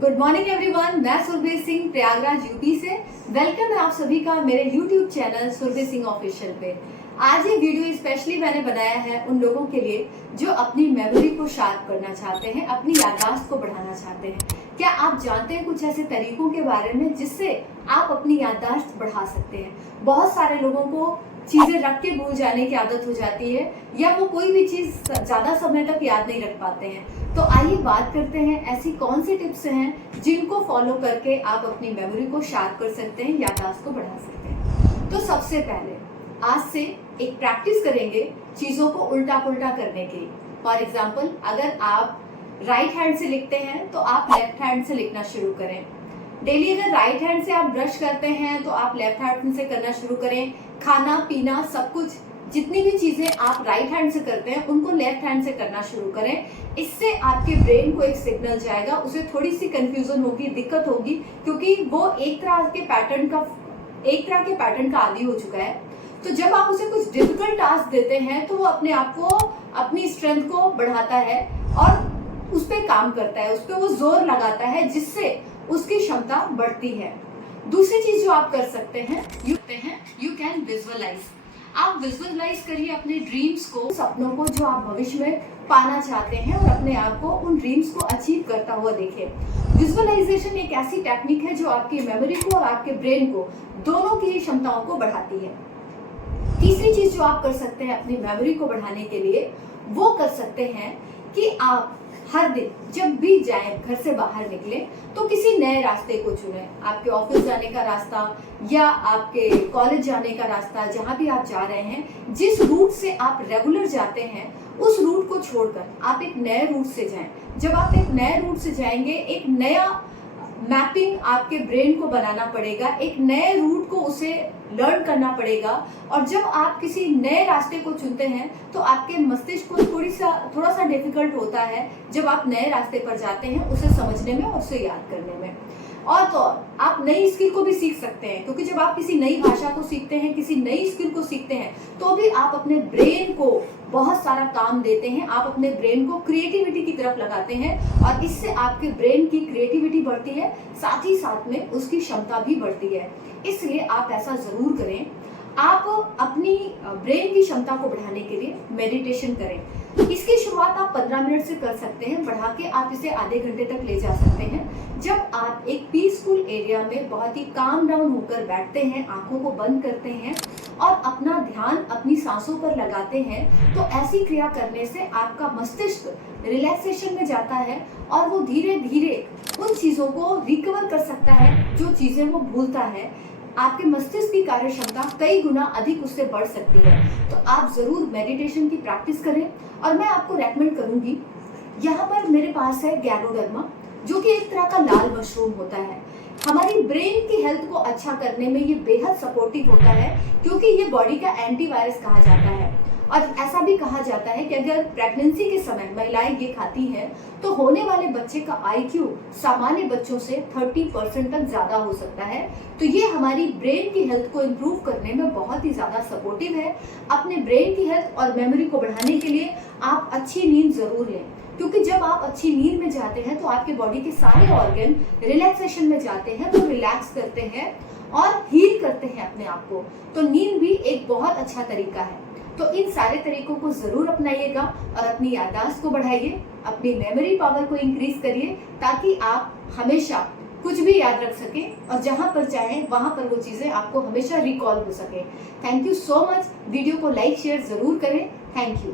Good morning everyone, मैं Surabhi Singh Prayagraj UP से। Welcome है आप सभी का मेरे YouTube channel Surabhi Singh official पे। आज ये वीडियो स्पेशली मैंने बनाया है उन लोगों के लिए जो अपनी मेमोरी को शार्प करना चाहते हैं, अपनी याददाश्त को बढ़ाना चाहते हैं। क्या आप जानते हैं कुछ ऐसे तरीकों के बारे में जिससे आप अपनी याददाश्त बढ़ा सकते हैं? बहुत सारे लोगों को चीजें रख के भूल जाने की आदत हो जाती है या वो कोई भी चीज ज्यादा समय तक याद नहीं रख पाते हैं। तो आइए बात करते हैं ऐसी कौन सी टिप्स हैं जिनको फॉलो करके आप अपनी मेमोरी को शार्प कर सकते हैं, याददाश्त को बढ़ा सकते हैं। तो सबसे पहले आज से एक प्रैक्टिस करेंगे चीजों को उल्टा पुल्टा करने की। फॉर एग्जाम्पल, अगर आप राइट हैंड से लिखते हैं तो आप लेफ्ट हैंड से लिखना शुरू करें। डेली अगर राइट हैंड से आप ब्रश करते हैं तो आप लेफ्ट हैंड से करना शुरू करें। खाना पीना सब कुछ, जितनी भी चीजें आप राइट हैंड से करते हैं उनको लेफ्ट हैंड से करना शुरू करें। इससे आपके ब्रेन को एक सिग्नल जाएगा, उसे थोड़ी सी कंफ्यूजन होगी, दिक्कत होगी, क्योंकि वो एक तरह के पैटर्न का आदी हो चुका है। तो जब आप उसे कुछ डिफिकल्ट टास्क देते हैं तो वो अपने आप को, अपनी स्ट्रेंथ को बढ़ाता है और उस पर काम करता है, उस पर वो जोर लगाता है, जिससे उसकी क्षमता बढ़ती है। दूसरी चीज जो आप कर सकते हैं, यू कैन विजुअलाइज। आप विजुअलाइज करिए अपने ड्रीम्स को, सपनों को जो आप भविष्य में पाना चाहते हैं, और अपने आप को उन ड्रीम्स को अचीव करता हुआ देखें। विजुअलाइजेशन एक ऐसी टेक्निक है जो आपकी मेमोरी को और आपके ब्रेन को, दोनों की क्षमताओं को बढ़ाती है। तीसरी चीज जो आप कर सकते हैं अपनी मेमोरी को बढ़ाने के लिए, वो कर सकते हैं कि आप हर दिन जब भी जाएं, घर से बाहर निकले, तो किसी नए रास्ते को चुनें। आपके ऑफिस जाने का रास्ता या आपके कॉलेज जाने का रास्ता, जहां भी आप जा रहे हैं, जिस रूट से आप रेगुलर जाते हैं उस रूट को छोड़कर आप एक नए रूट से जाएं। जब आप एक नए रूट से जाएंगे, एक नया मैपिंग आपके ब्रेन को बनाना पड़ेगा, एक नए रूट को उसे लर्न करना पड़ेगा। और जब आप किसी नए रास्ते को चुनते हैं तो आपके मस्तिष्क को थोड़ा सा डिफिकल्ट होता है जब आप नए रास्ते पर जाते हैं, उसे समझने में और उसे याद करने में। और तो आप नई स्किल को भी सीख सकते हैं, क्योंकि जब आप किसी नई भाषा को सीखते हैं, किसी नई स्किल को सीखते हैं, तो भी आप अपने ब्रेन को बहुत सारा काम देते हैं। आप अपने ब्रेन को क्रिएटिविटी की तरफ लगाते हैं और इससे आपके ब्रेन की क्रिएटिविटी बढ़ती है, साथ ही साथ में उसकी क्षमता भी बढ़ती है। इसलिए आप ऐसा जरूर करें। आप अपनी ब्रेन की क्षमता को बढ़ाने के लिए मेडिटेशन करें। इसकी शुरुआत आप 15 मिनट से कर सकते हैं, बढ़ा के आप इसे आधे घंटे तक ले जा सकते हैं। जब आप एक पीसफुल एरिया में बहुत ही काम डाउन होकर बैठते हैं, आंखों को बंद करते हैं और अपना ध्यान अपनी सांसों पर लगाते हैं, तो ऐसी क्रिया करने से आपका मस्तिष्क रिलैक्सेशन में जाता है और वो धीरे धीरे उन चीजों को रिकवर कर सकता है जो चीजें वो भूलता है। आपके मस्तिष्क की कार्य क्षमता कई गुना अधिक उससे बढ़ सकती है। तो आप जरूर मेडिटेशन की प्रैक्टिस करें। और मैं आपको रेकमेंड करूंगी, यहाँ पर मेरे पास है गैनोडर्मा, जो कि एक तरह का लाल मशरूम होता है। हमारी ब्रेन की हेल्थ को अच्छा करने में ये बेहद सपोर्टिव होता है, क्योंकि ये बॉडी का एंटीवायरस कहा जाता है। और ऐसा भी कहा जाता है कि अगर प्रेगनेंसी के समय महिलाएं ये खाती हैं तो होने वाले बच्चे का IQ सामान्य बच्चों से 30% तक ज्यादा हो सकता है। तो ये हमारी ब्रेन की हेल्थ को इम्प्रूव करने में बहुत ही ज्यादा सपोर्टिव है। अपने ब्रेन की हेल्थ और मेमोरी को बढ़ाने के लिए आप अच्छी नींद जरूर लें, क्योंकि जब आप अच्छी नींद में जाते हैं तो आपके बॉडी के सारे ऑर्गन रिलैक्सेशन में जाते हैं, वो रिलैक्स करते हैं और हील करते हैं अपने आप को। तो नींद भी एक बहुत अच्छा तरीका है। तो इन सारे तरीकों को जरूर अपनाइएगा और अपनी याददाश्त को बढ़ाइए, अपनी मेमोरी पावर को इंक्रीज करिए, ताकि आप हमेशा कुछ भी याद रख सकें और जहां पर चाहें वहां पर वो चीजें आपको हमेशा रिकॉल हो सके। Thank you so much. Video को लाइक शेयर जरूर करें। Thank you.